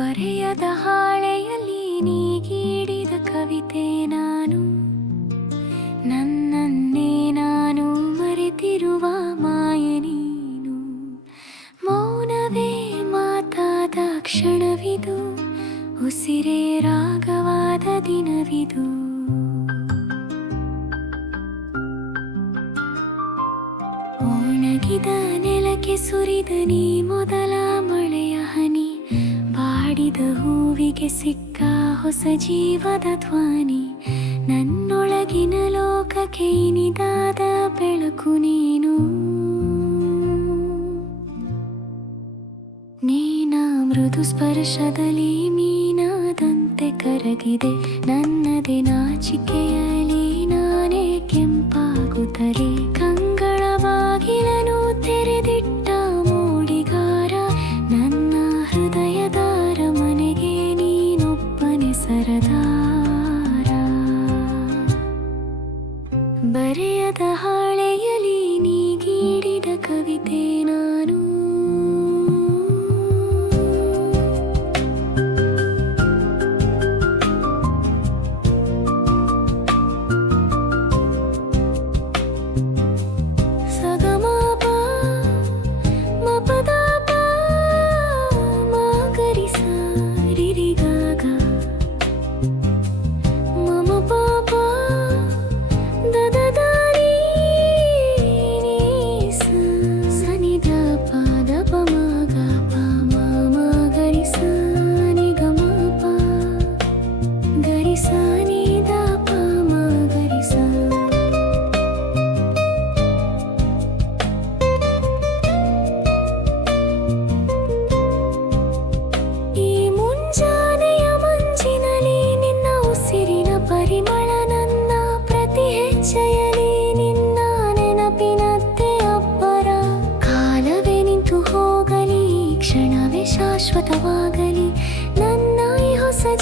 ಬರೆಯದ ಹಾಳೆಯಲ್ಲಿ ನೀಗೀಡಿದ ಕವಿತೆ ನಾನು. ನನ್ನನ್ನೇ ನಾನು ಮರೆತಿರುವ ಮಾಯನೀನು ಮೌನವೇ ಮಾತಾದ ಕ್ಷಣವಿದು, ಉಸಿರೇ ರಾಗವಾದ ದಿನವಿದು. ಒಣಗಿದ ನೆಲಕ್ಕೆ ಸುರಿದ ನೀ ಮೊದಲ ಬಾಡಿದ ಹೂವಿಗೆ ಸಿಕ್ಕ ಹೊಸ ಜೀವದ ಧ್ವನಿ, ನನ್ನೊಳಗಿನ ಲೋಕಕ್ಕೆ ಇನಿದಾದ ಬೆಳಕು ನೀನು. ನೀನ ಮೃದು ಸ್ಪರ್ಶದಲ್ಲಿ ಮೀನಾದಂತೆ ಕರಗಿದೆ, ನನ್ನದೇ ನಾಚಿಕೆಯಲ್ಲಿ ನಾನೇ ಕೆಂಪಾಗುತ್ತಲೇ ಕಂಗಳ ಬಾಗಿಲನು ಬರೆಯದ ಹಾಳೆಯಲಿ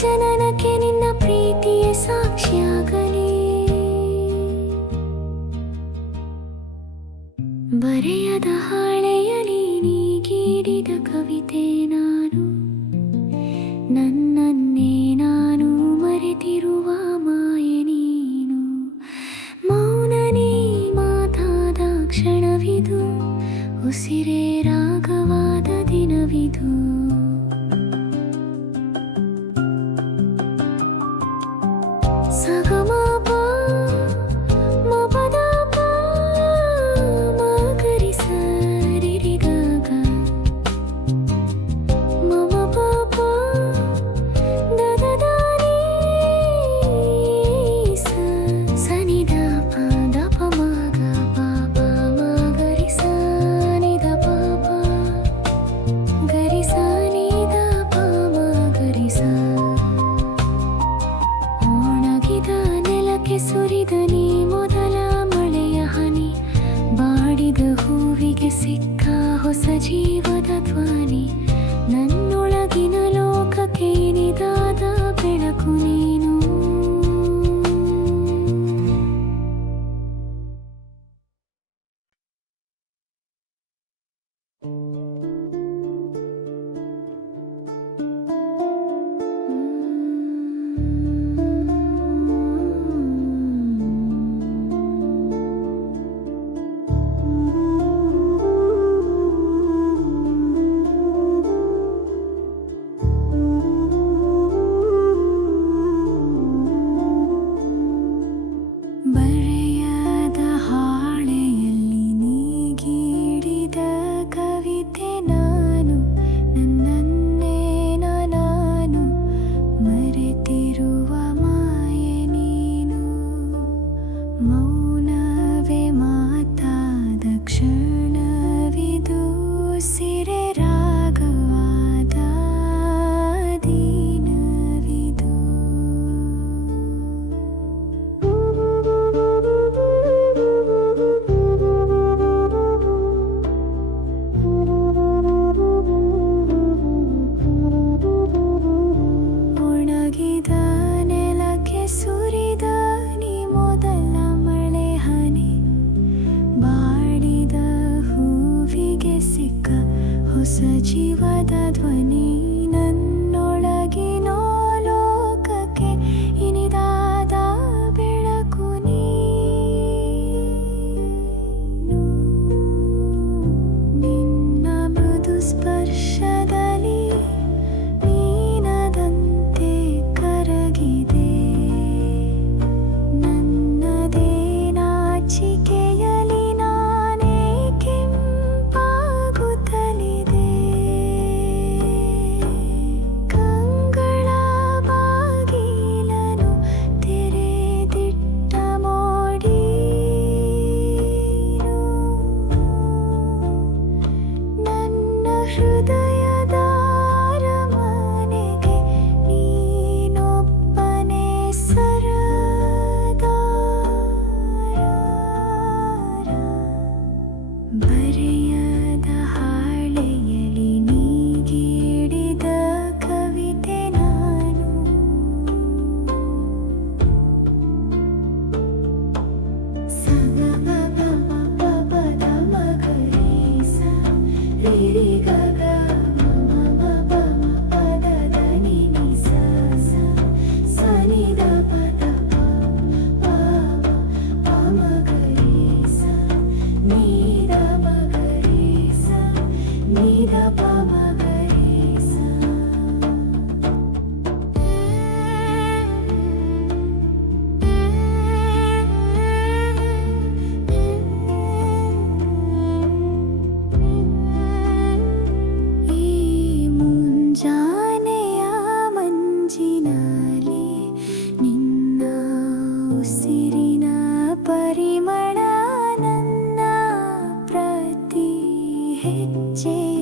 ಜನನ ಸಿಕ್ಕ ಹೊಸ ಜೀವದ ಧ್ವನಿ ಸಜೀವದ ಧ್ವನಿ ನನ್ನೊಳಗಿನೋ ಲೋಕಕ್ಕೆ ಇನಿದಾದ ಬೆಳಕು ನೀ ನಿನ್ನ ಮೃದುಸ್ಪ 记忆